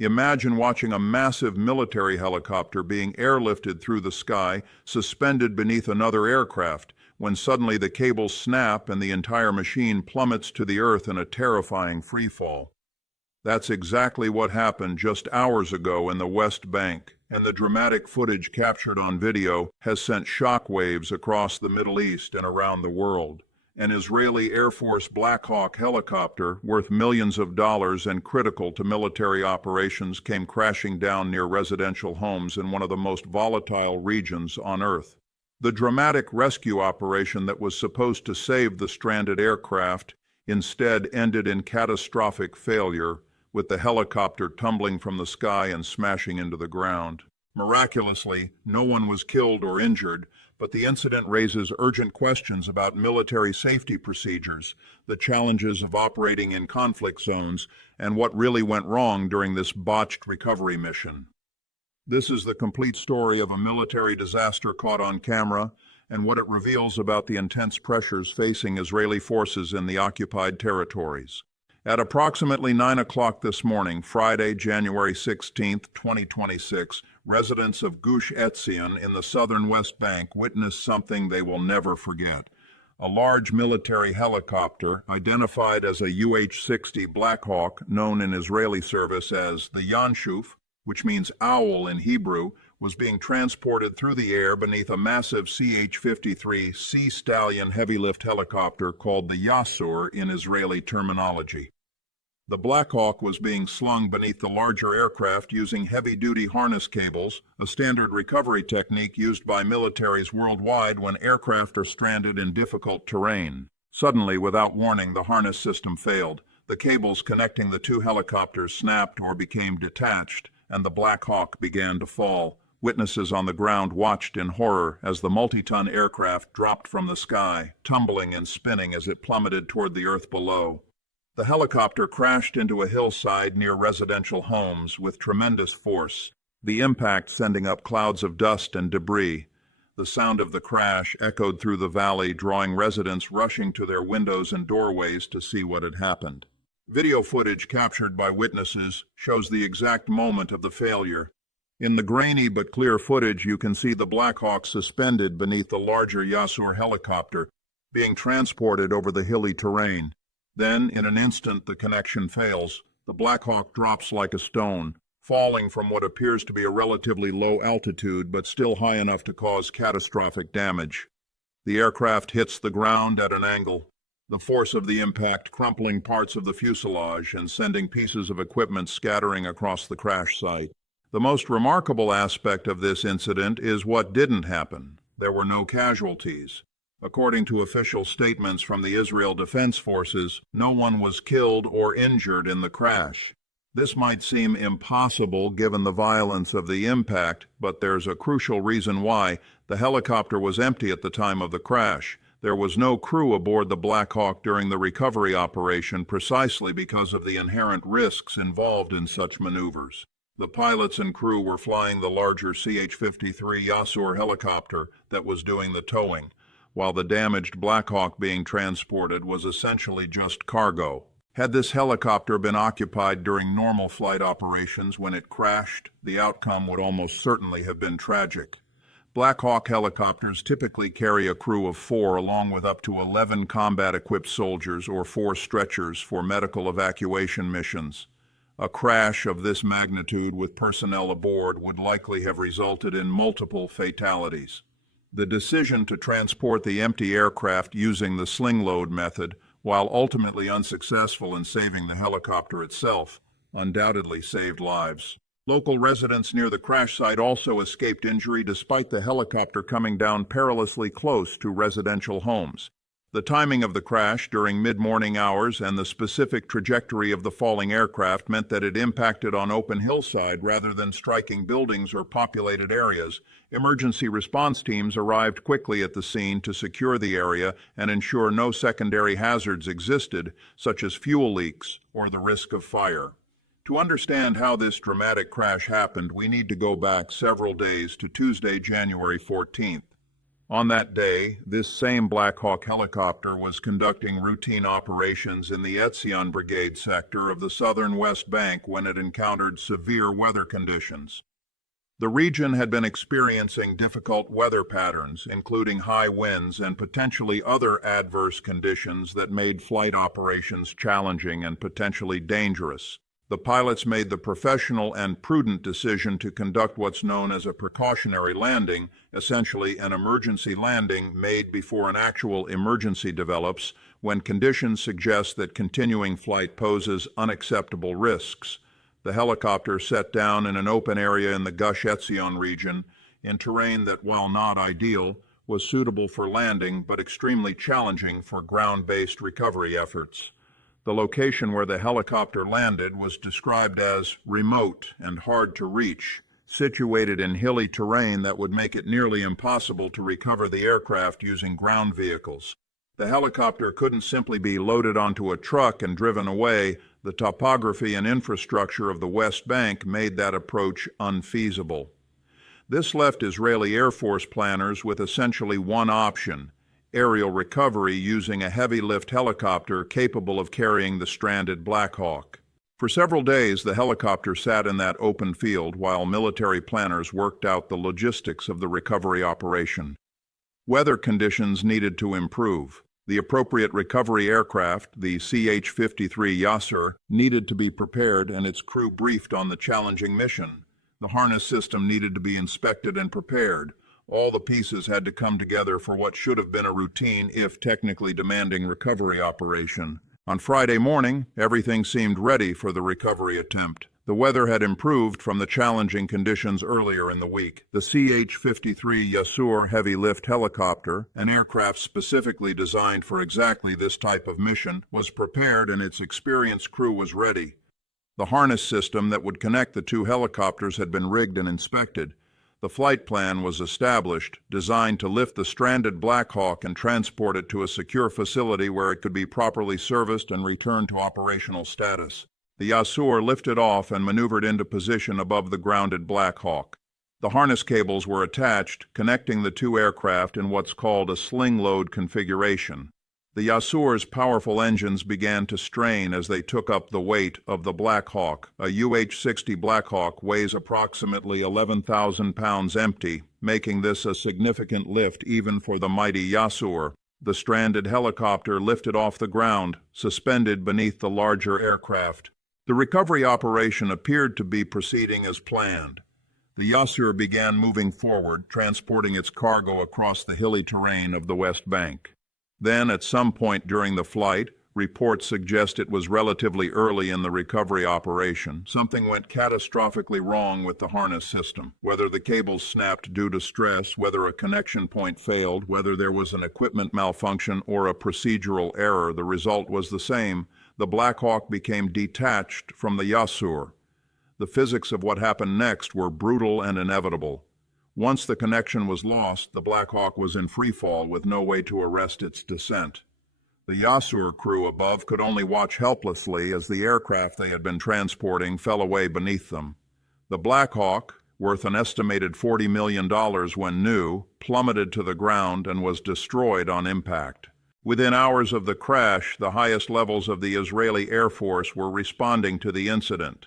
Imagine watching a massive military helicopter being airlifted through the sky, suspended beneath another aircraft, when suddenly the cables snap and the entire machine plummets to the earth in a terrifying freefall. That's exactly what happened just hours ago in the West Bank, and the dramatic footage captured on video has sent shockwaves across the Middle East and around the world. An Israeli Air Force Black Hawk helicopter, worth millions of dollars and critical to military operations, came crashing down near residential homes in one of the most volatile regions on Earth. The dramatic rescue operation that was supposed to save the stranded aircraft instead ended in catastrophic failure, with the helicopter tumbling from the sky and smashing into the ground. Miraculously, no one was killed or injured, but the incident raises urgent questions about military safety procedures, the challenges of operating in conflict zones, and what really went wrong during this botched recovery mission. This is the complete story of a military disaster caught on camera and what it reveals about the intense pressures facing Israeli forces in the occupied territories. At approximately 9 o'clock this morning, Friday, January 16, 2026, residents of Gush Etzion in the southern West Bank witnessed something they will never forget. A large military helicopter, identified as a UH-60 Black Hawk, known in Israeli service as the Yanshuf, which means owl in Hebrew, was being transported through the air beneath a massive CH-53 Sea Stallion heavy-lift helicopter called the Yasur in Israeli terminology. The Black Hawk was being slung beneath the larger aircraft using heavy-duty harness cables, a standard recovery technique used by militaries worldwide when aircraft are stranded in difficult terrain. Suddenly, without warning, the harness system failed. The cables connecting the two helicopters snapped or became detached, and the Black Hawk began to fall. Witnesses on the ground watched in horror as the multi-ton aircraft dropped from the sky, tumbling and spinning as it plummeted toward the earth below. The helicopter crashed into a hillside near residential homes with tremendous force, the impact sending up clouds of dust and debris. The sound of the crash echoed through the valley, drawing residents rushing to their windows and doorways to see what had happened. Video footage captured by witnesses shows the exact moment of the failure. In the grainy but clear footage, you can see the Black Hawk suspended beneath the larger Yasur helicopter, being transported over the hilly terrain. Then, in an instant, the connection fails. The Black Hawk drops like a stone, falling from what appears to be a relatively low altitude, but still high enough to cause catastrophic damage. The aircraft hits the ground at an angle, the force of the impact crumpling parts of the fuselage and sending pieces of equipment scattering across the crash site. The most remarkable aspect of this incident is what didn't happen. There were no casualties. According to official statements from the Israel Defense Forces, no one was killed or injured in the crash. This might seem impossible given the violence of the impact, but there's a crucial reason why. The helicopter was empty at the time of the crash. There was no crew aboard the Black Hawk during the recovery operation precisely because of the inherent risks involved in such maneuvers. The pilots and crew were flying the larger CH-53 Yasur helicopter that was doing the towing, while the damaged Black Hawk being transported was essentially just cargo. Had this helicopter been occupied during normal flight operations when it crashed, the outcome would almost certainly have been tragic. Black Hawk helicopters typically carry a crew of 4 along with up to 11 combat-equipped soldiers or 4 stretchers for medical evacuation missions. A crash of this magnitude with personnel aboard would likely have resulted in multiple fatalities. The decision to transport the empty aircraft using the sling load method, while ultimately unsuccessful in saving the helicopter itself, undoubtedly saved lives. Local residents near the crash site also escaped injury despite the helicopter coming down perilously close to residential homes. The timing of the crash during mid-morning hours and the specific trajectory of the falling aircraft meant that it impacted on open hillside rather than striking buildings or populated areas. Emergency response teams arrived quickly at the scene to secure the area and ensure no secondary hazards existed, such as fuel leaks or the risk of fire. To understand how this dramatic crash happened, we need to go back several days to Tuesday, January 14th. On that day, this same Black Hawk helicopter was conducting routine operations in the Etzion Brigade sector of the southern West Bank when it encountered severe weather conditions. The region had been experiencing difficult weather patterns, including high winds and potentially other adverse conditions that made flight operations challenging and potentially dangerous. The pilots made the professional and prudent decision to conduct what's known as a precautionary landing, essentially an emergency landing made before an actual emergency develops when conditions suggest that continuing flight poses unacceptable risks. The helicopter set down in an open area in the Gush Etzion region, in terrain that, while not ideal, was suitable for landing but extremely challenging for ground-based recovery efforts. The location where the helicopter landed was described as remote and hard to reach, situated in hilly terrain that would make it nearly impossible to recover the aircraft using ground vehicles. The helicopter couldn't simply be loaded onto a truck and driven away. The topography and infrastructure of the West Bank made that approach unfeasible. This left Israeli Air Force planners with essentially one option: aerial recovery using a heavy-lift helicopter capable of carrying the stranded Black Hawk. For several days, the helicopter sat in that open field while military planners worked out the logistics of the recovery operation. Weather conditions needed to improve. The appropriate recovery aircraft, the CH-53 Yasser, needed to be prepared and its crew briefed on the challenging mission. The harness system needed to be inspected and prepared. All the pieces had to come together for what should have been a routine, if technically demanding, recovery operation. On Friday morning, everything seemed ready for the recovery attempt. The weather had improved from the challenging conditions earlier in the week. The CH-53 Yasser heavy-lift helicopter, an aircraft specifically designed for exactly this type of mission, was prepared and its experienced crew was ready. The harness system that would connect the two helicopters had been rigged and inspected. The flight plan was established, designed to lift the stranded Black Hawk and transport it to a secure facility where it could be properly serviced and returned to operational status. The Yasser lifted off and maneuvered into position above the grounded Black Hawk. The harness cables were attached, connecting the two aircraft in what's called a sling load configuration. The Yasser's powerful engines began to strain as they took up the weight of the Black Hawk. A UH-60 Black Hawk weighs approximately 11,000 pounds empty, making this a significant lift even for the mighty Yasser. The stranded helicopter lifted off the ground, suspended beneath the larger aircraft. The recovery operation appeared to be proceeding as planned. The Yasser began moving forward, transporting its cargo across the hilly terrain of the West Bank. Then, at some point during the flight, reports suggest it was relatively early in the recovery operation, something went catastrophically wrong with the harness system. Whether the cables snapped due to stress, whether a connection point failed, whether there was an equipment malfunction or a procedural error, the result was the same. The Black Hawk became detached from the Yasser. The physics of what happened next were brutal and inevitable. Once the connection was lost, the Black Hawk was in free fall with no way to arrest its descent. The Yasser crew above could only watch helplessly as the aircraft they had been transporting fell away beneath them. The Black Hawk, worth an estimated $40 million when new, plummeted to the ground and was destroyed on impact. Within hours of the crash, the highest levels of the Israeli Air Force were responding to the incident.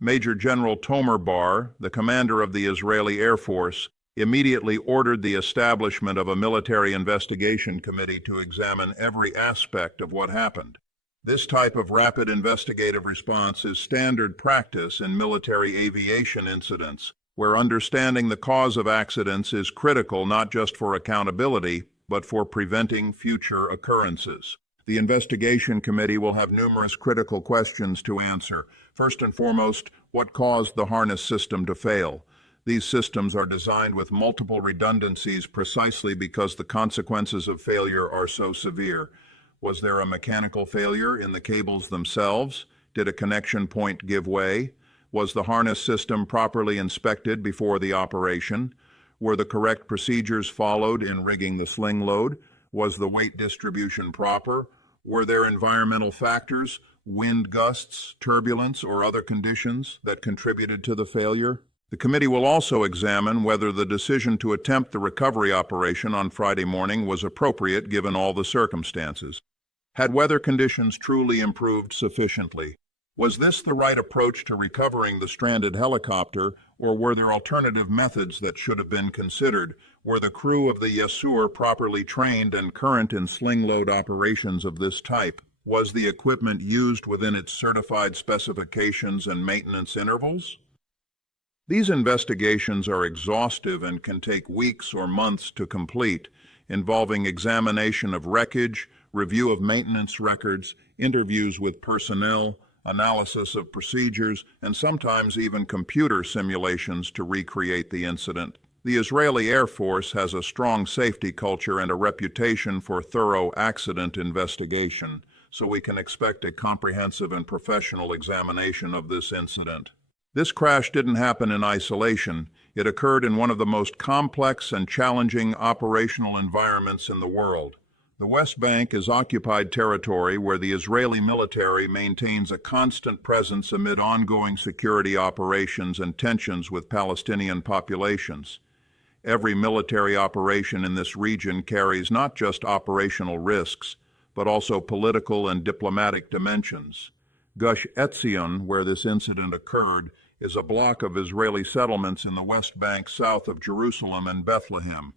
Major General Tomer Bar, the commander of the Israeli Air Force, immediately ordered the establishment of a military investigation committee to examine every aspect of what happened. This type of rapid investigative response is standard practice in military aviation incidents, where understanding the cause of accidents is critical not just for accountability, but for preventing future occurrences. The investigation committee will have numerous critical questions to answer. First and foremost, what caused the harness system to fail? These systems are designed with multiple redundancies precisely because the consequences of failure are so severe. Was there a mechanical failure in the cables themselves? Did a connection point give way? Was the harness system properly inspected before the operation? Were the correct procedures followed in rigging the sling load? Was the weight distribution proper? Were there environmental factors, wind gusts, turbulence, or other conditions that contributed to the failure? The committee will also examine whether the decision to attempt the recovery operation on Friday morning was appropriate given all the circumstances. Had weather conditions truly improved sufficiently? Was this the right approach to recovering the stranded helicopter, or were there alternative methods that should have been considered? Were the crew of the Yasur properly trained and current in sling load operations of this type? Was the equipment used within its certified specifications and maintenance intervals? These investigations are exhaustive and can take weeks or months to complete, involving examination of wreckage, review of maintenance records, interviews with personnel, analysis of procedures, and sometimes even computer simulations to recreate the incident. The Israeli Air Force has a strong safety culture and a reputation for thorough accident investigation, so we can expect a comprehensive and professional examination of this incident. This crash didn't happen in isolation. It occurred in one of the most complex and challenging operational environments in the world. The West Bank is occupied territory where the Israeli military maintains a constant presence amid ongoing security operations and tensions with Palestinian populations. Every military operation in this region carries not just operational risks, but also political and diplomatic dimensions. Gush Etzion, where this incident occurred, is a block of Israeli settlements in the West Bank south of Jerusalem and Bethlehem.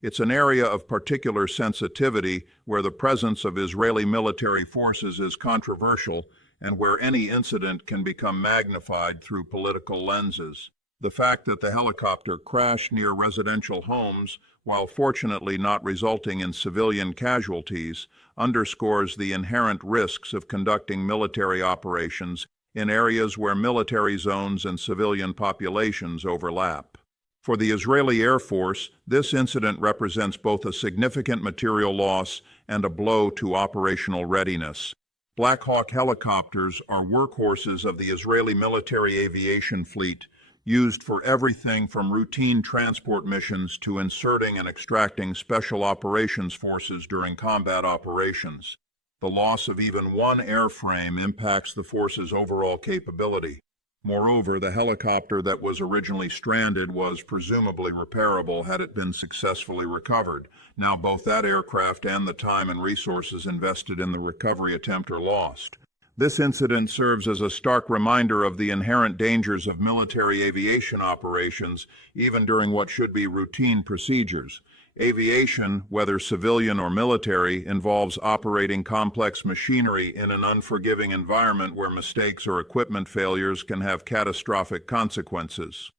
It's an area of particular sensitivity where the presence of Israeli military forces is controversial and where any incident can become magnified through political lenses. The fact that the helicopter crashed near residential homes, while fortunately not resulting in civilian casualties, underscores the inherent risks of conducting military operations in areas where military zones and civilian populations overlap. For the Israeli Air Force, this incident represents both a significant material loss and a blow to operational readiness. Black Hawk helicopters are workhorses of the Israeli military aviation fleet, used for everything from routine transport missions to inserting and extracting special operations forces during combat operations. The loss of even one airframe impacts the force's overall capability. Moreover, the helicopter that was originally stranded was presumably repairable had it been successfully recovered. Now both that aircraft and the time and resources invested in the recovery attempt are lost. This incident serves as a stark reminder of the inherent dangers of military aviation operations, even during what should be routine procedures. Aviation, whether civilian or military, involves operating complex machinery in an unforgiving environment where mistakes or equipment failures can have catastrophic consequences.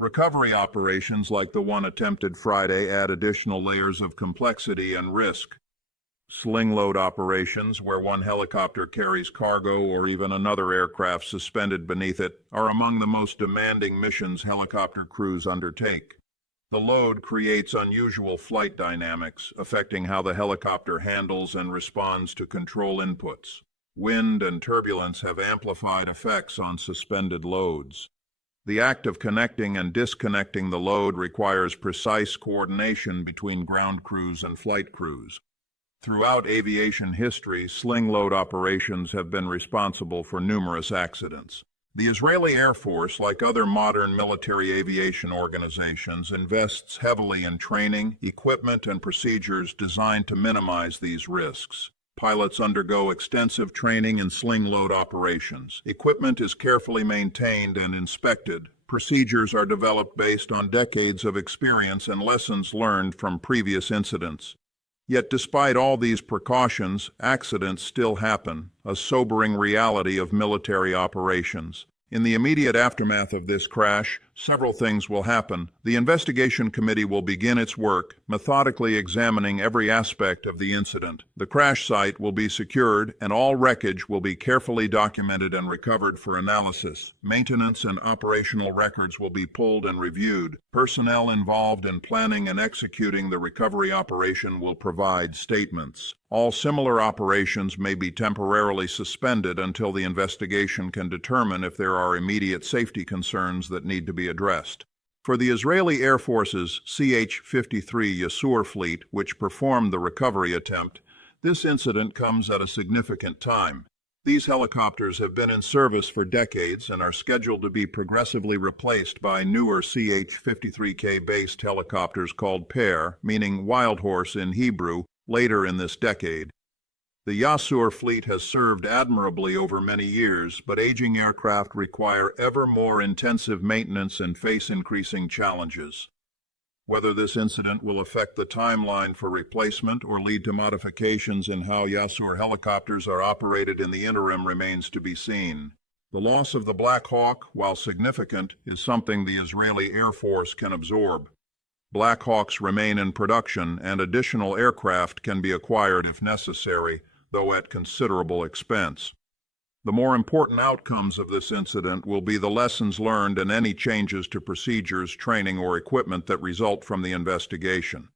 Recovery operations like the one attempted Friday add additional layers of complexity and risk. Sling load operations, where one helicopter carries cargo or even another aircraft suspended beneath it, are among the most demanding missions helicopter crews undertake. The load creates unusual flight dynamics, affecting how the helicopter handles and responds to control inputs. Wind and turbulence have amplified effects on suspended loads. The act of connecting and disconnecting the load requires precise coordination between ground crews and flight crews. Throughout aviation history, sling load operations have been responsible for numerous accidents. The Israeli Air Force, like other modern military aviation organizations, invests heavily in training, equipment, and procedures designed to minimize these risks. Pilots undergo extensive training in sling load operations. Equipment is carefully maintained and inspected. Procedures are developed based on decades of experience and lessons learned from previous incidents. Yet despite all these precautions, accidents still happen, a sobering reality of military operations. In the immediate aftermath of this crash, several things will happen. The investigation committee will begin its work, methodically examining every aspect of the incident. The crash site will be secured, and all wreckage will be carefully documented and recovered for analysis. Maintenance and operational records will be pulled and reviewed. Personnel involved in planning and executing the recovery operation will provide statements. All similar operations may be temporarily suspended until the investigation can determine if there are immediate safety concerns that need to be addressed. For the Israeli Air Force's CH-53 Yasur fleet, which performed the recovery attempt, this incident comes at a significant time. These helicopters have been in service for decades and are scheduled to be progressively replaced by newer CH-53K-based helicopters called PER, meaning wild horse in Hebrew, later in this decade. The Yasour fleet has served admirably over many years, but aging aircraft require ever more intensive maintenance and face increasing challenges. Whether this incident will affect the timeline for replacement or lead to modifications in how Yasour helicopters are operated in the interim remains to be seen. The loss of the Black Hawk, while significant, is something the Israeli Air Force can absorb. Black Hawks remain in production, and additional aircraft can be acquired if necessary, though at considerable expense. The more important outcomes of this incident will be the lessons learned and any changes to procedures, training, or equipment that result from the investigation.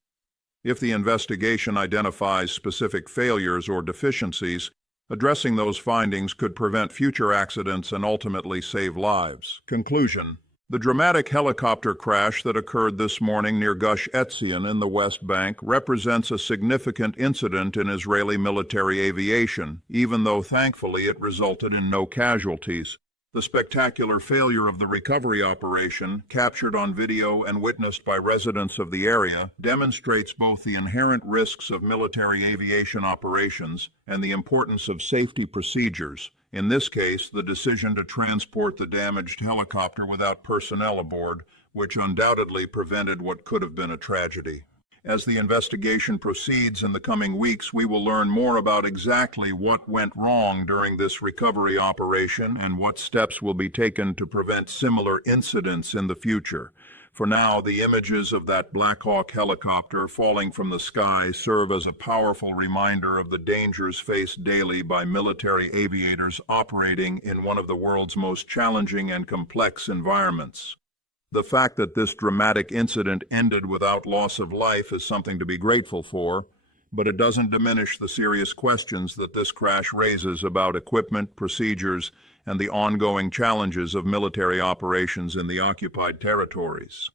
If the investigation identifies specific failures or deficiencies, addressing those findings could prevent future accidents and ultimately save lives. Conclusion. The dramatic helicopter crash that occurred this morning near Gush Etzion in the West Bank represents a significant incident in Israeli military aviation, even though thankfully it resulted in no casualties. The spectacular failure of the recovery operation, captured on video and witnessed by residents of the area, demonstrates both the inherent risks of military aviation operations and the importance of safety procedures. In this case, the decision to transport the damaged helicopter without personnel aboard, which undoubtedly prevented what could have been a tragedy. As the investigation proceeds in the coming weeks, we will learn more about exactly what went wrong during this recovery operation and what steps will be taken to prevent similar incidents in the future. For now, the images of that Black Hawk helicopter falling from the sky serve as a powerful reminder of the dangers faced daily by military aviators operating in one of the world's most challenging and complex environments. The fact that this dramatic incident ended without loss of life is something to be grateful for, but it doesn't diminish the serious questions that this crash raises about equipment, procedures, and the ongoing challenges of military operations in the occupied territories.